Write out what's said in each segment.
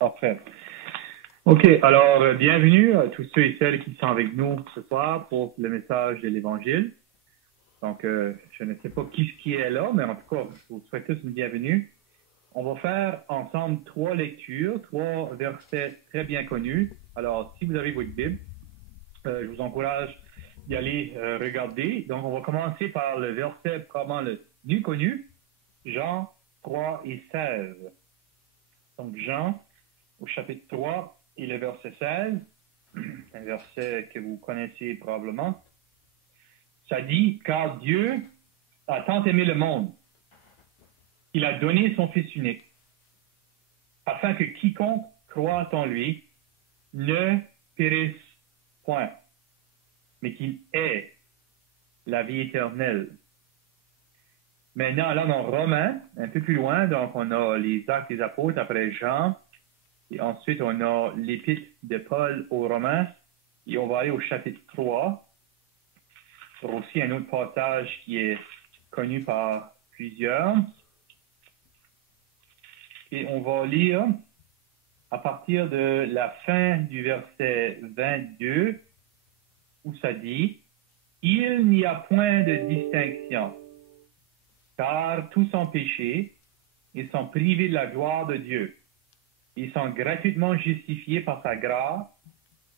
Parfait. OK, alors bienvenue à tous ceux et celles qui sont avec nous ce soir pour le message de l'Évangile. Donc, je ne sais pas qui est là, mais en tout cas, je vous souhaite tous une bienvenue. On va faire ensemble 3 lectures, 3 versets très bien connus. Alors, si vous avez votre Bible, je vous encourage d'y aller regarder. Donc, on va commencer par le verset probablement le mieux connu, Jean 3 et 16. Donc, Jean, au chapitre 3 et le verset 16, un verset que vous connaissez probablement. Ça dit, car Dieu a tant aimé le monde, qu'il a donné son Fils unique, afin que quiconque croit en lui ne périsse point, mais qu'il ait la vie éternelle. Maintenant, là, dans Romains, un peu plus loin, donc on a les Actes des Apôtres après Jean, et ensuite on a l'Épître de Paul aux Romains, et on va aller au chapitre 3. C'est aussi un autre passage qui est connu par plusieurs. Et on va lire à partir de la fin du verset 22, où ça dit, « Il n'y a point de distinction, car tous ont péché et sont privés de la gloire de Dieu. Ils sont gratuitement justifiés par sa grâce,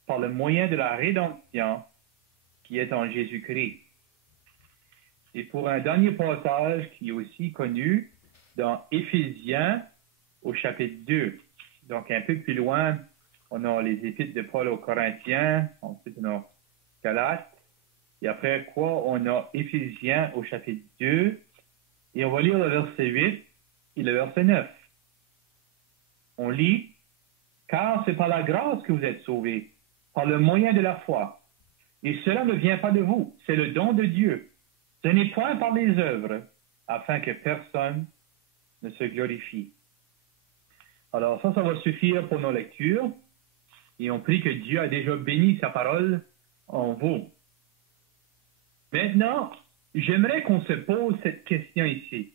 par le moyen de la rédemption qui est en Jésus-Christ. » Et pour un dernier passage qui est aussi connu dans Éphésiens au chapitre 2. Donc un peu plus loin, on a les épîtres de Paul aux Corinthiens, ensuite on a Galates, et après quoi, on a Éphésiens au chapitre 2, et on va lire le verset 8 et le verset 9. On lit, « Car c'est par la grâce que vous êtes sauvés, par le moyen de la foi. Et cela ne vient pas de vous, c'est le don de Dieu. Ce n'est point par les œuvres, afin que personne ne se glorifie. » Alors ça va suffire pour nos lectures. Et on prie que Dieu a déjà béni sa parole en vous. Maintenant, j'aimerais qu'on se pose cette question ici.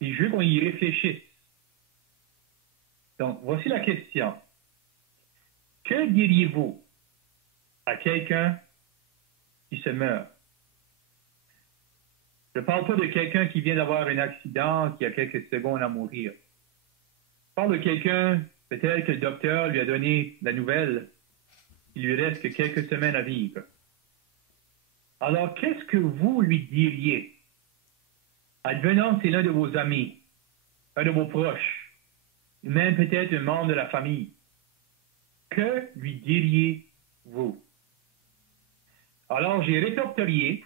Et je veux qu'on y réfléchisse. Donc, voici la question. Que diriez-vous à quelqu'un qui se meurt? Je ne parle pas de quelqu'un qui vient d'avoir un accident, qui a quelques secondes à mourir. Je parle de quelqu'un, peut-être que le docteur lui a donné la nouvelle, il lui reste que quelques semaines à vivre. Alors, qu'est-ce que vous lui diriez? Advenant, c'est l'un de vos amis, un de vos proches, même peut-être un membre de la famille. Que lui diriez-vous? Alors, j'ai répertorié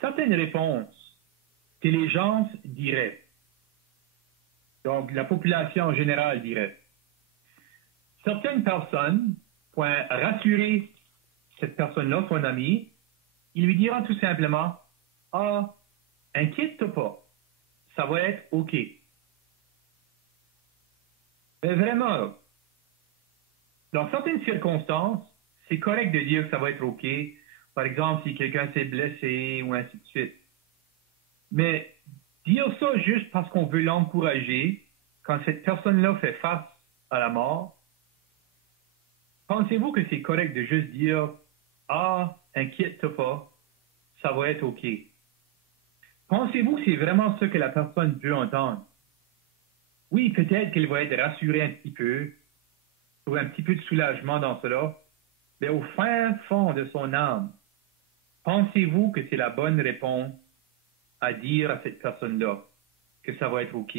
certaines réponses que les gens diraient. Donc, la population en général dirait. Certaines personnes, pour rassurer cette personne-là, son ami, ils lui diront tout simplement, « Ah, inquiète-toi pas, ça va être OK. » Mais vraiment, dans certaines circonstances, c'est correct de dire que ça va être OK. Par exemple, si quelqu'un s'est blessé ou ainsi de suite. Mais dire ça juste parce qu'on veut l'encourager, quand cette personne-là fait face à la mort, pensez-vous que c'est correct de juste dire « Ah, inquiète-toi pas, ça va être OK. » Pensez-vous que c'est vraiment ce que la personne veut entendre? Oui, peut-être qu'elle va être rassurée un petit peu, trouver un petit peu de soulagement dans cela, mais au fin fond de son âme, pensez-vous que c'est la bonne réponse à dire à cette personne-là que ça va être OK?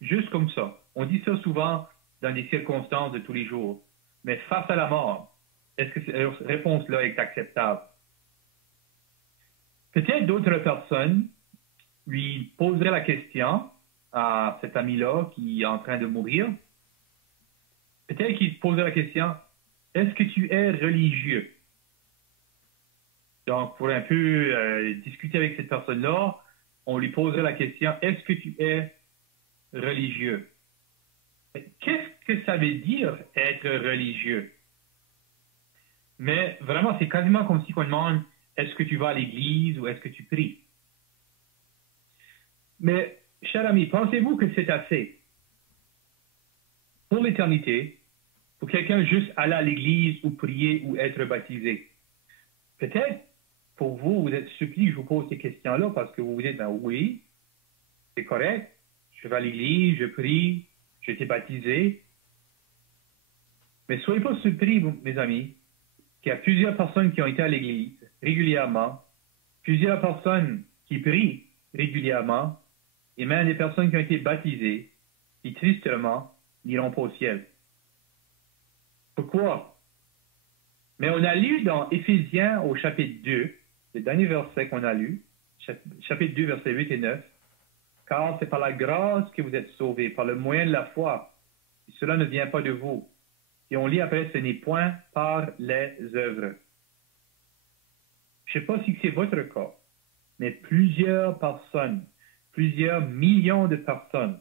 Juste comme ça. On dit ça souvent dans des circonstances de tous les jours. Mais face à la mort, est-ce que cette réponse-là est acceptable? Peut-être d'autres personnes lui poseraient la question à cet ami-là qui est en train de mourir. Peut-être qu'il se poserait la question, est-ce que tu es religieux? Donc, pour un peu discuter avec cette personne-là, on lui poserait la question, est-ce que tu es religieux? Qu'est-ce que ça veut dire être religieux? Mais vraiment, c'est quasiment comme si on demande, est-ce que tu vas à l'église ou est-ce que tu pries? Mais, cher ami, pensez-vous que c'est assez? pour l'éternité, pour quelqu'un juste aller à l'église ou prier ou être baptisé. Peut-être, pour vous, vous êtes surpris que je vous pose ces questions-là parce que vous vous dites, ben oui, c'est correct, je vais à l'église, je prie, j'ai été baptisé. Mais soyez pas surpris, mes amis, qu'il y a plusieurs personnes qui ont été à l'église régulièrement, plusieurs personnes qui prient régulièrement, et même des personnes qui ont été baptisées, qui tristement n'iront pas au ciel. Pourquoi? Mais on a lu dans Éphésiens au chapitre 2, le dernier verset qu'on a lu, chapitre 2, versets 8 et 9, car c'est par la grâce que vous êtes sauvés, par le moyen de la foi. Et cela ne vient pas de vous. Et on lit après, ce n'est point par les œuvres. Je ne sais pas si c'est votre cas, mais plusieurs personnes, plusieurs millions de personnes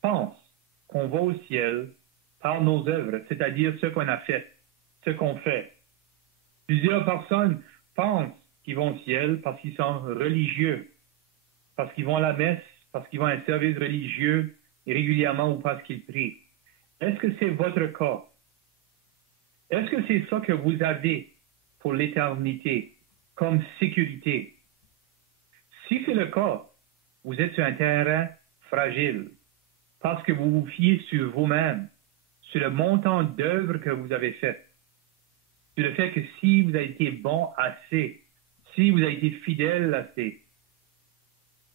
pensent qu'on va au ciel par nos œuvres, c'est-à-dire ce qu'on a fait, ce qu'on fait. Plusieurs personnes pensent qu'ils vont au ciel parce qu'ils sont religieux, parce qu'ils vont à la messe, parce qu'ils vont à un service religieux régulièrement ou parce qu'ils prient. Est-ce que c'est votre cas? Est-ce que c'est ça que vous avez pour l'éternité comme sécurité? Si c'est le cas, vous êtes sur un terrain fragile parce que vous vous fiez sur vous-même, sur le montant d'œuvres que vous avez fait, sur le fait que si vous avez été bon assez, si vous avez été fidèle assez.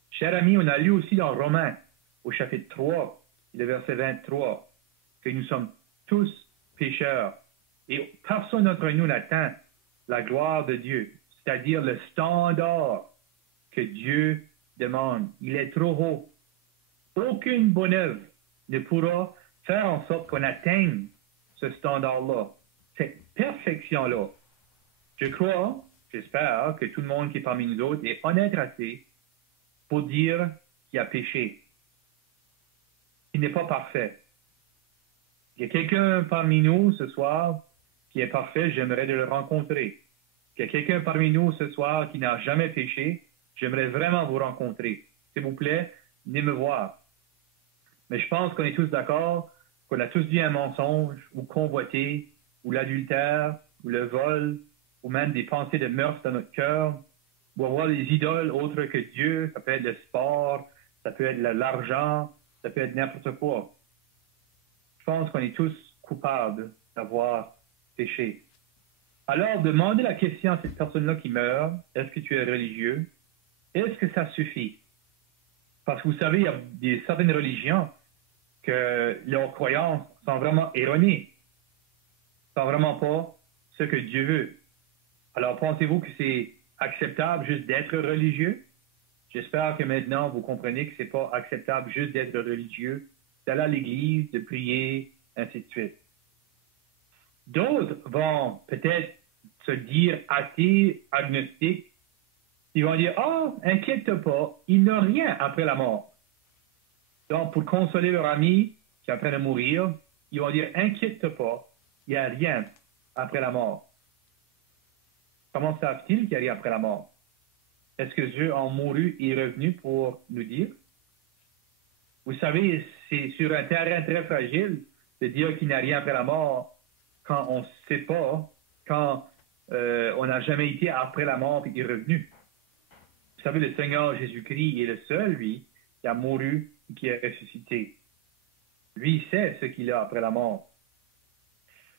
Chers amis, on a lu aussi dans Romains, au chapitre 3, le verset 23, que nous sommes tous pécheurs et personne d'entre nous n'atteint la gloire de Dieu, c'est-à-dire le standard que Dieu demande. Il est trop haut. Aucune bonne œuvre ne pourra faire en sorte qu'on atteigne ce standard-là, cette perfection-là. Je crois, j'espère que tout le monde qui est parmi nous autres est honnête assez pour dire qu'il a péché. Il n'est pas parfait. Il y a quelqu'un parmi nous ce soir qui est parfait, j'aimerais de le rencontrer. Il y a quelqu'un parmi nous ce soir qui n'a jamais péché, j'aimerais vraiment vous rencontrer. S'il vous plaît, venez me voir. Mais je pense qu'on est tous d'accord qu'on a tous dit un mensonge, ou convoité, ou l'adultère, ou le vol, ou même des pensées de meurtre dans notre cœur, ou avoir des idoles autres que Dieu. Ça peut être le sport, ça peut être l'argent, ça peut être n'importe quoi. Je pense qu'on est tous coupables d'avoir péché. Alors, demandez la question à cette personne-là qui meurt, est-ce que tu es religieux? Est-ce que ça suffit? Parce que vous savez, il y a certaines religions que leurs croyances sont vraiment erronées, ne sont vraiment pas ce que Dieu veut. Alors, pensez-vous que c'est acceptable juste d'être religieux? J'espère que maintenant vous comprenez que c'est pas acceptable juste d'être religieux, d'aller à l'église, de prier, ainsi de suite. D'autres vont peut-être se dire athées, agnostiques. Ils vont dire, oh, inquiète pas, il n'y a rien après la mort. Donc, pour consoler leur ami qui est en train de mourir, ils vont dire, inquiète pas, il n'y a rien après la mort. Comment savent-ils qu'il n'y a rien après la mort? Est-ce que Dieu en mouru et est revenu pour nous dire? Vous savez, c'est sur un terrain très fragile de dire qu'il n'y a rien après la mort quand on ne sait pas, quand on n'a jamais été après la mort et qui est revenu. Vous savez, le Seigneur Jésus-Christ est le seul, lui, qui a mouru et qui est ressuscité. Lui, il sait ce qu'il a après la mort.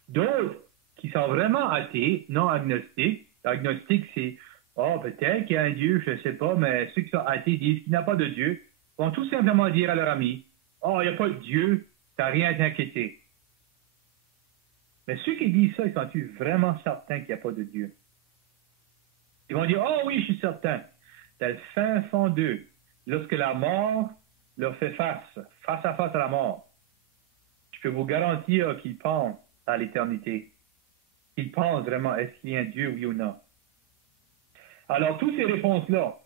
D'autres qui sont vraiment athées, non agnostiques, l'agnostique, c'est oh, peut-être qu'il y a un Dieu, je ne sais pas, mais ceux qui sont athées disent qu'il n'y a pas de Dieu, vont tout simplement dire à leur ami, oh, il n'y a pas de Dieu, tu n'as rien à t'inquiéter. Mais ceux qui disent ça, ils sont-ils vraiment certains qu'il n'y a pas de Dieu? Ils vont dire, oh oui, je suis certain. Dans le fin fond d'eux, lorsque la mort leur fait face à face à la mort, je peux vous garantir qu'ils pensent à l'éternité. Ils pensent vraiment, est-ce qu'il y a un Dieu, oui ou non? Alors, toutes ces réponses-là,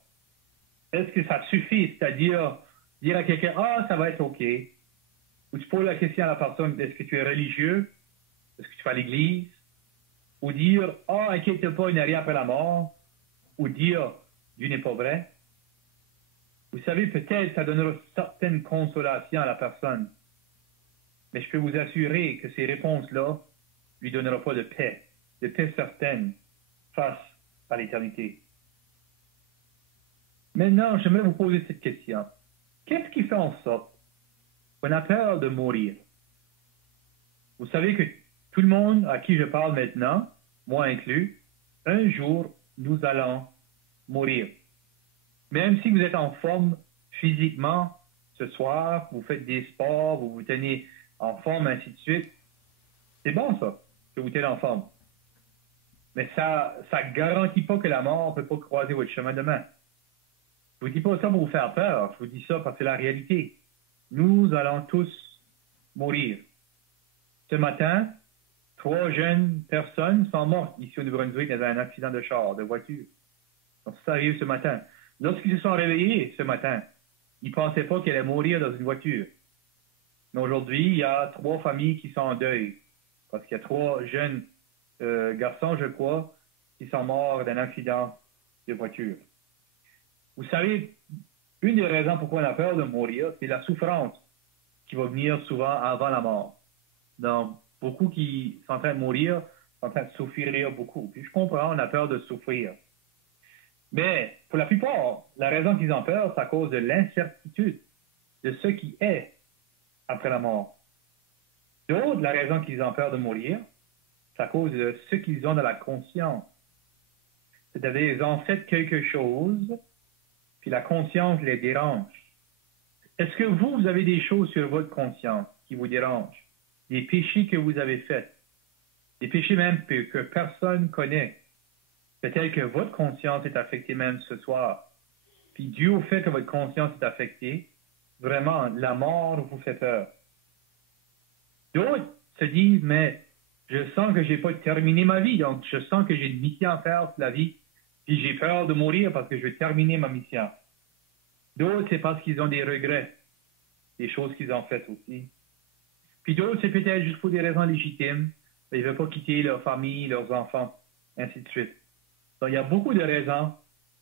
est-ce que ça suffit? C'est-à-dire, dire à quelqu'un, ah, ça va être OK. Ou tu poses la question à la personne, est-ce que tu es religieux? Est-ce que tu vas à l'église? Ou dire, ah, inquiète pas, il n'y a rien après la mort. Ou dire, Dieu n'est pas vrai. Vous savez, peut-être ça donnera certaine consolation à la personne. Mais je peux vous assurer que ces réponses-là lui donneront pas de paix certaine face à l'éternité. Maintenant, j'aimerais vous poser cette question. Qu'est-ce qui fait en sorte qu'on a peur de mourir? Vous savez que tout le monde à qui je parle maintenant, moi inclus, un jour, nous allons mourir. Même si vous êtes en forme physiquement ce soir, vous faites des sports, vous vous tenez en forme, ainsi de suite, c'est bon ça, que vous tenez en forme. Mais ça ne garantit pas que la mort ne peut pas croiser votre chemin demain. Je ne vous dis pas ça pour vous faire peur, je vous dis ça parce que c'est la réalité. Nous allons tous mourir. Ce matin, 3 jeunes personnes sont mortes ici au Nouveau-Brunswick dans un accident de char, de voiture. Donc, ça arrive ce matin. Lorsqu'ils se sont réveillés ce matin, ils ne pensaient pas qu'ils allaient mourir dans une voiture. Mais aujourd'hui, il y a 3 familles qui sont en deuil. Parce qu'il y a 3 jeunes garçons, je crois, qui sont morts d'un accident de voiture. Vous savez, une des raisons pourquoi on a peur de mourir, c'est la souffrance qui va venir souvent avant la mort. Donc, beaucoup qui sont en train de mourir sont en train de souffrir beaucoup. Puis je comprends, on a peur de souffrir. Mais pour la plupart, la raison qu'ils ont peur, c'est à cause de l'incertitude de ce qui est après la mort. D'autres, la raison qu'ils ont peur de mourir, c'est à cause de ce qu'ils ont dans la conscience. C'est-à-dire, ils ont fait quelque chose, puis la conscience les dérange. Est-ce que vous avez des choses sur votre conscience qui vous dérangent? Des péchés que vous avez faits? Des péchés même que personne connaît? Peut-être que votre conscience est affectée même ce soir. Puis dû au fait que votre conscience est affectée, vraiment, la mort vous fait peur. D'autres se disent, mais je sens que je n'ai pas terminé ma vie, donc je sens que j'ai une mission à faire pour la vie, puis j'ai peur de mourir parce que je vais terminer ma mission. D'autres, c'est parce qu'ils ont des regrets, des choses qu'ils ont faites aussi. Puis d'autres, c'est peut-être juste pour des raisons légitimes, ils ne veulent pas quitter leur famille, leurs enfants, ainsi de suite. Donc, il y a beaucoup de raisons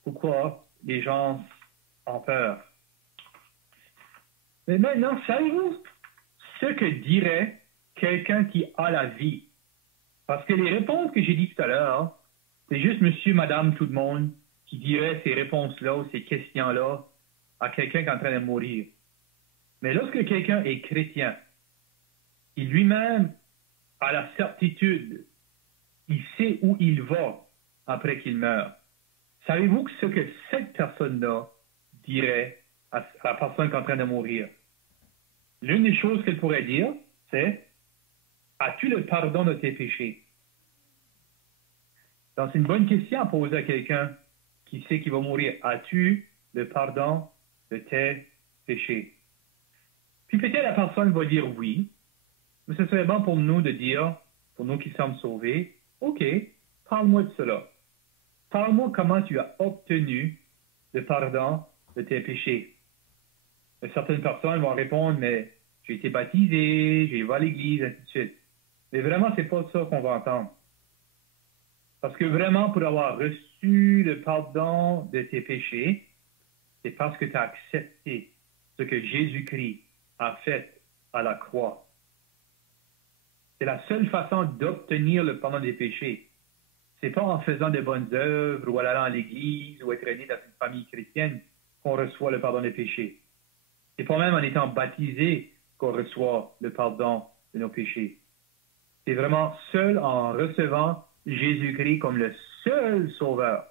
pourquoi les gens ont peur. Mais maintenant, savez-vous ce que dirait quelqu'un qui a la vie? Parce que les réponses que j'ai dites tout à l'heure, c'est juste monsieur, madame, tout le monde qui dirait ces réponses-là ou ces questions-là à quelqu'un qui est en train de mourir. Mais lorsque quelqu'un est chrétien, il lui-même a la certitude, il sait où il va après qu'il meurt. Savez-vous ce que cette personne-là dirait à la personne qui est en train de mourir? L'une des choses qu'elle pourrait dire, c'est « As-tu le pardon de tes péchés? » Donc, c'est une bonne question à poser à quelqu'un qui sait qu'il va mourir. As-tu le pardon de tes péchés? Puis peut-être la personne va dire oui, mais ce serait bon pour nous de dire, pour nous qui sommes sauvés, « OK, parle-moi de cela. Parle-moi comment tu as obtenu le pardon de tes péchés. » Certaines personnes vont répondre, mais j'ai été baptisé, j'ai été à l'église, ainsi de suite. Mais vraiment, c'est pas ça qu'on va entendre. Parce que vraiment, pour avoir reçu le pardon de tes péchés, c'est parce que tu as accepté ce que Jésus-Christ a fait à la croix. C'est la seule façon d'obtenir le pardon des péchés. C'est pas en faisant de bonnes œuvres ou en allant à l'église ou être né dans une famille chrétienne qu'on reçoit le pardon des péchés. C'est pas même en étant baptisé qu'on reçoit le pardon de nos péchés. C'est vraiment seul en recevant Jésus-Christ comme le seul sauveur.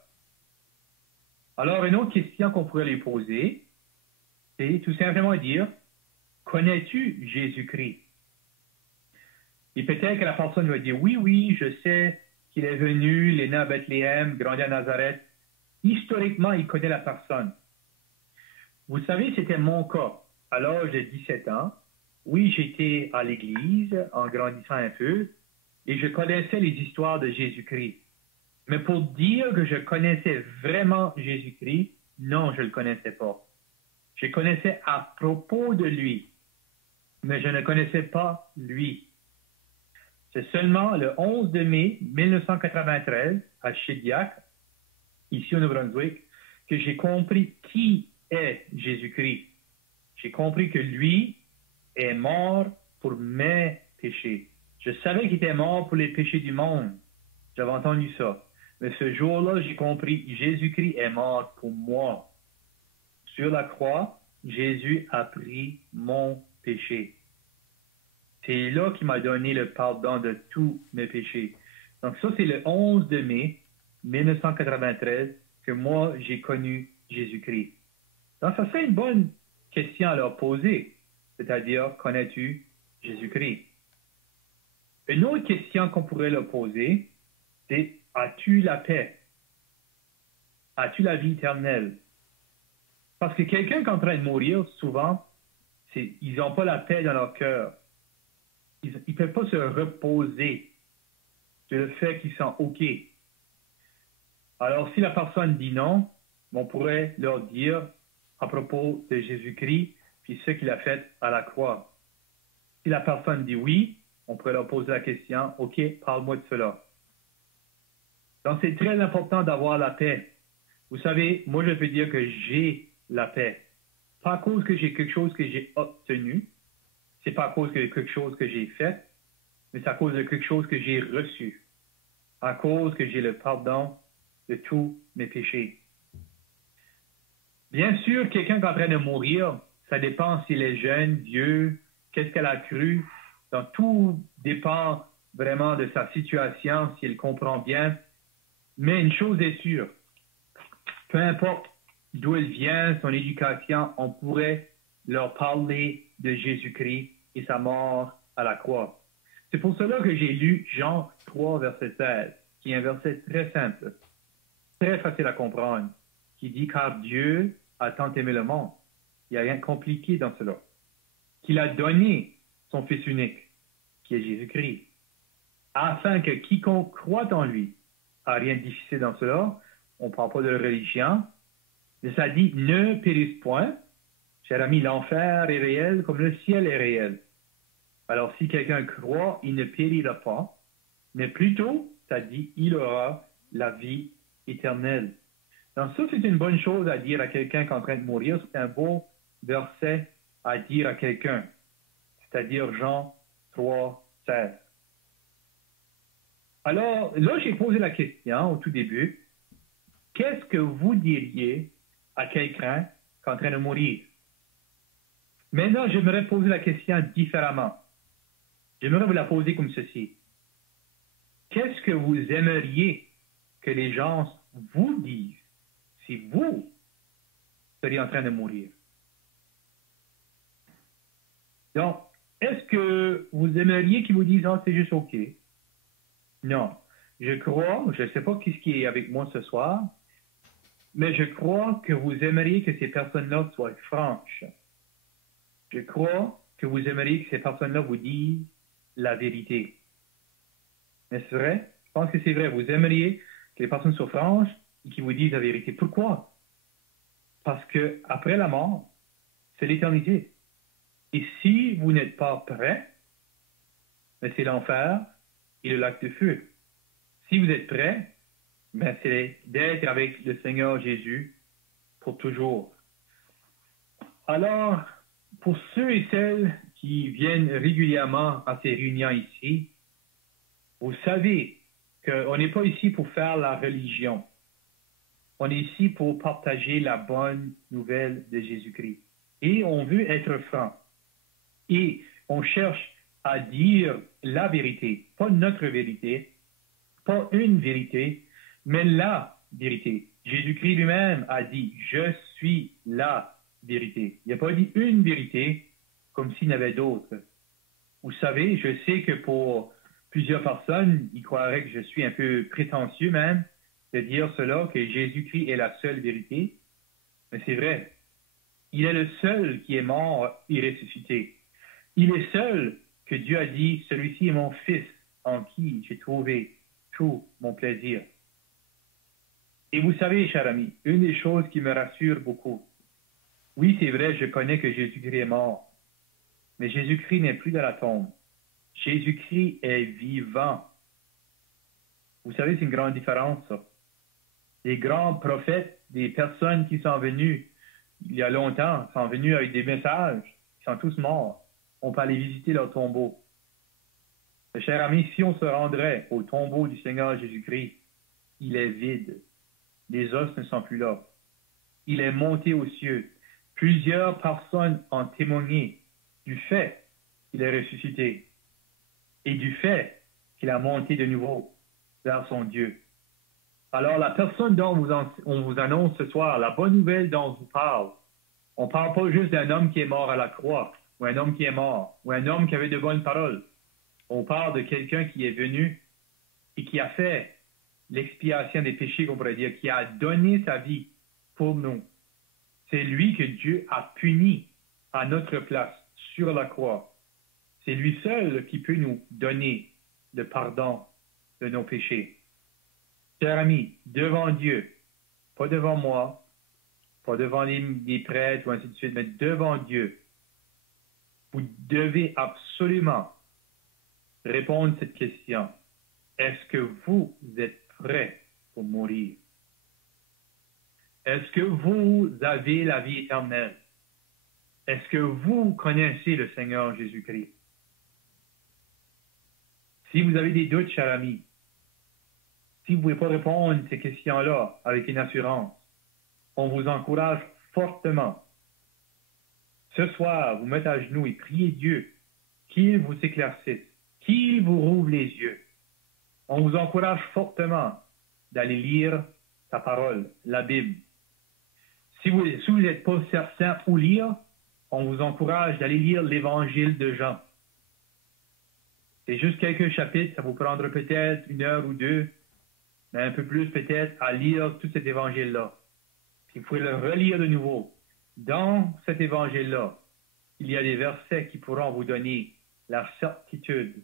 Alors, une autre question qu'on pourrait lui poser, c'est tout simplement dire, connais-tu Jésus-Christ? Et peut-être que la personne va dire, oui, je sais qu'il est venu, il est né à Bethléem, grandi à Nazareth. Historiquement, il connaît la personne. Vous savez, c'était mon cas. À l'âge de 17 ans, oui, j'étais à l'église en grandissant un peu et je connaissais les histoires de Jésus-Christ. Mais pour dire que je connaissais vraiment Jésus-Christ, non, je ne le connaissais pas. Je connaissais à propos de lui, mais je ne connaissais pas lui. C'est seulement le 11 mai 1993, à Shediac, ici au Nouveau-Brunswick, que j'ai compris qui est Jésus-Christ. J'ai compris que lui est mort pour mes péchés. Je savais qu'il était mort pour les péchés du monde. J'avais entendu ça. Mais ce jour-là, j'ai compris, Jésus-Christ est mort pour moi. Sur la croix, Jésus a pris mon péché. C'est là qu'il m'a donné le pardon de tous mes péchés. Donc ça, c'est le 11 de mai 1993 que moi, j'ai connu Jésus-Christ. Donc ça, c'est une bonne question à leur poser. C'est-à-dire, connais-tu Jésus-Christ? Une autre question qu'on pourrait leur poser, c'est, as-tu la paix? As-tu la vie éternelle? Parce que quelqu'un qui est en train de mourir, souvent, ils n'ont pas la paix dans leur cœur. Ils ne peuvent pas se reposer sur le fait qu'ils sont OK. Alors, si la personne dit non, on pourrait leur dire à propos de Jésus-Christ, puis ce qu'il a fait à la croix. Si la personne dit oui, on pourrait leur poser la question, OK, parle-moi de cela. Donc, c'est très important d'avoir la paix. Vous savez, moi, je peux dire que j'ai la paix. Pas à cause que j'ai quelque chose que j'ai obtenu, c'est pas à cause de quelque chose que j'ai fait, mais c'est à cause de quelque chose que j'ai reçu. À cause que j'ai le pardon de tous mes péchés. Bien sûr, quelqu'un qui est en train de mourir, ça dépend s'il est jeune, vieux, qu'est-ce qu'elle a cru. Donc, tout dépend vraiment de sa situation, s'il comprend bien. Mais une chose est sûre, peu importe d'où elle vient, son éducation, on pourrait leur parler de Jésus-Christ et sa mort à la croix. C'est pour cela que j'ai lu Jean 3, verset 16, qui est un verset très simple, très facile à comprendre, qui dit « Car Dieu a tant aimé le monde ». Il n'y a rien de compliqué dans cela. Qu'il a donné son Fils unique, qui est Jésus-Christ, afin que quiconque croit en lui, a rien de difficile dans cela, on ne parle pas de religion, mais ça dit « Ne périsse point ». Cher ami, l'enfer est réel comme le ciel est réel. Alors, si quelqu'un croit, il ne périra pas, mais plutôt, ça dit, il aura la vie éternelle. Donc, ça, c'est une bonne chose à dire à quelqu'un qui est en train de mourir. C'est un beau verset à dire à quelqu'un. C'est-à-dire Jean 3, 16. Alors, là, j'ai posé la question au tout début. Qu'est-ce que vous diriez à quelqu'un qui est en train de mourir? Maintenant, j'aimerais poser la question différemment. J'aimerais vous la poser comme ceci. Qu'est-ce que vous aimeriez que les gens vous disent si vous seriez en train de mourir? Donc, est-ce que vous aimeriez qu'ils vous disent « Ah, c'est juste OK ». Non. Je crois, je ne sais pas qui est avec moi ce soir, mais je crois que vous aimeriez que ces personnes-là soient franches. Je crois que vous aimeriez que ces personnes-là vous disent la vérité. Est-ce vrai? Je pense que c'est vrai. Vous aimeriez que les personnes soient franches et qu'ils vous disent la vérité. Pourquoi? Parce que après la mort, c'est l'éternité. Et si vous n'êtes pas prêt, ben c'est l'enfer et le lac de feu. Si vous êtes prêt, ben c'est d'être avec le Seigneur Jésus pour toujours. Alors, pour ceux et celles qui viennent régulièrement à ces réunions ici, vous savez qu'on n'est pas ici pour faire la religion. On est ici pour partager la bonne nouvelle de Jésus-Christ. Et on veut être franc. Et on cherche à dire la vérité, pas notre vérité, pas une vérité, mais la vérité. Jésus-Christ lui-même a dit « Je suis la vérité ». Il n'a pas dit une vérité comme s'il y en avait d'autres. Vous savez, je sais que pour plusieurs personnes, ils croiraient que je suis un peu prétentieux même de dire cela, que Jésus-Christ est la seule vérité. Mais c'est vrai. Il est le seul qui est mort et ressuscité. Il est seul que Dieu a dit, celui-ci est mon fils en qui j'ai trouvé tout mon plaisir. Et vous savez, cher ami, une des choses qui me rassure beaucoup, oui, c'est vrai, je connais que Jésus-Christ est mort, mais Jésus-Christ n'est plus dans la tombe. Jésus-Christ est vivant. Vous savez, c'est une grande différence, ça. Les grands prophètes, des personnes qui sont venues il y a longtemps, sont venus avec des messages, ils sont tous morts. on peut aller visiter leur tombeau. Mais cher ami, si on se rendrait au tombeau du Seigneur Jésus-Christ, il est vide. Les os ne sont plus là. Il est monté aux cieux. Plusieurs personnes ont témoigné du fait qu'il est ressuscité et du fait qu'il a monté de nouveau vers son Dieu. Alors, la personne dont on vous annonce ce soir, la bonne nouvelle dont on vous parle, on ne parle pas juste d'un homme qui est mort à la croix, ou un homme qui est mort, ou un homme qui avait de bonnes paroles. On parle de quelqu'un qui est venu et qui a fait l'expiation des péchés, qu'on pourrait dire, qui a donné sa vie pour nous. C'est lui que Dieu a puni à notre place sur la croix. C'est lui seul qui peut nous donner le pardon de nos péchés. Cher ami, devant Dieu, pas devant moi, pas devant les prêtres ou ainsi de suite, mais devant Dieu, vous devez absolument répondre à cette question. Est-ce que vous êtes prêt pour mourir? Est-ce que vous avez la vie éternelle? Est-ce que vous connaissez le Seigneur Jésus-Christ? Si vous avez des doutes, cher ami, si vous ne pouvez pas répondre à ces questions-là avec une assurance, on vous encourage fortement. Ce soir, vous mettez à genoux et priez Dieu qu'il vous éclaircisse, qu'il vous rouvre les yeux. On vous encourage fortement d'aller lire sa parole, la Bible. Si vous n'êtes pas certain où lire, on vous encourage d'aller lire l'Évangile de Jean. C'est juste quelques chapitres, ça vous prendra peut-être 1 heure ou 2, mais un peu plus peut-être à lire tout cet évangile-là. Puis vous pouvez le relire de nouveau. Dans cet évangile-là, il y a des versets qui pourront vous donner la certitude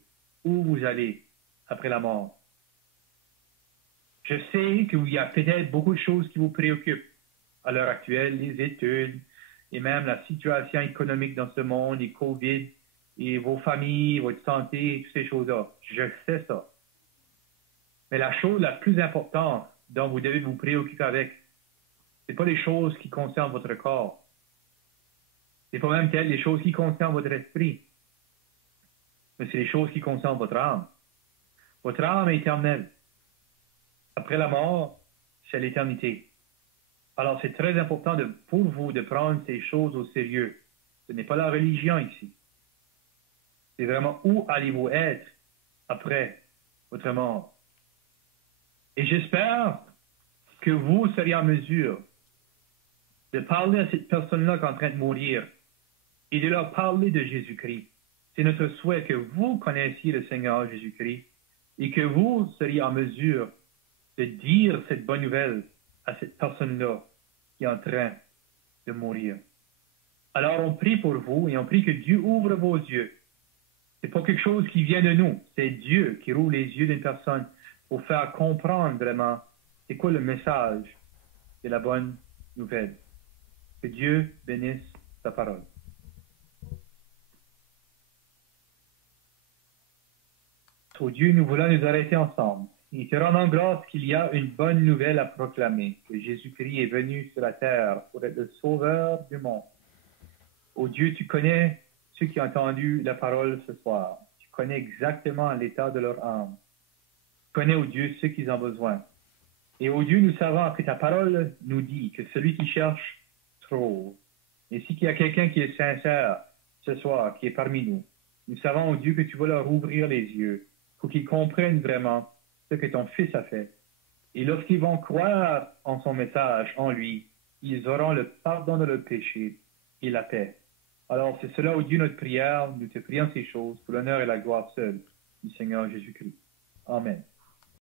où vous allez après la mort. Je sais qu'il y a peut-être beaucoup de choses qui vous préoccupent à l'heure actuelle, les études et même la situation économique dans ce monde, les COVID et vos familles, votre santé, toutes ces choses-là. Je sais ça. Mais la chose la plus importante dont vous devez vous préoccuper avec, ce n'est pas les choses qui concernent votre corps. Ce n'est pas même peut-être les choses qui concernent votre esprit. Mais c'est les choses qui concernent votre âme. Votre âme est éternelle. Après la mort, c'est l'éternité. Alors, c'est très important pour vous de prendre ces choses au sérieux. Ce n'est pas la religion ici. C'est vraiment où allez-vous être après votre mort. Et j'espère que vous seriez en mesure de parler à cette personne-là qui est en train de mourir et de leur parler de Jésus-Christ. C'est notre souhait que vous connaissiez le Seigneur Jésus-Christ et que vous seriez en mesure de dire cette bonne nouvelle à cette personne-là qui est en train de mourir. Alors on prie pour vous et on prie que Dieu ouvre vos yeux. Ce n'est pas quelque chose qui vient de nous, c'est Dieu qui rouvre les yeux d'une personne pour faire comprendre vraiment c'est quoi le message de la bonne nouvelle. Que Dieu bénisse sa parole. Ô Dieu, nous voulons nous arrêter ensemble et te rendons grâce qu'il y a une bonne nouvelle à proclamer, que Jésus-Christ est venu sur la terre pour être le sauveur du monde. Ô Dieu, tu connais ceux qui ont entendu la parole ce soir. Tu connais exactement l'état de leur âme. Tu connais, ô Dieu, ceux qui en ont besoin. Et ô Dieu, nous savons que ta parole nous dit que celui qui cherche trouve. Et si il y a quelqu'un qui est sincère ce soir, qui est parmi nous, nous savons, ô Dieu, que tu vas leur ouvrir les yeux pour qu'ils comprennent vraiment ce que ton Fils a fait. Et lorsqu'ils vont croire en son message, en lui, ils auront le pardon de leurs péchés et la paix. Alors, c'est cela, ô Dieu, notre prière. Nous te prions ces choses pour l'honneur et la gloire seule du Seigneur Jésus-Christ. Amen.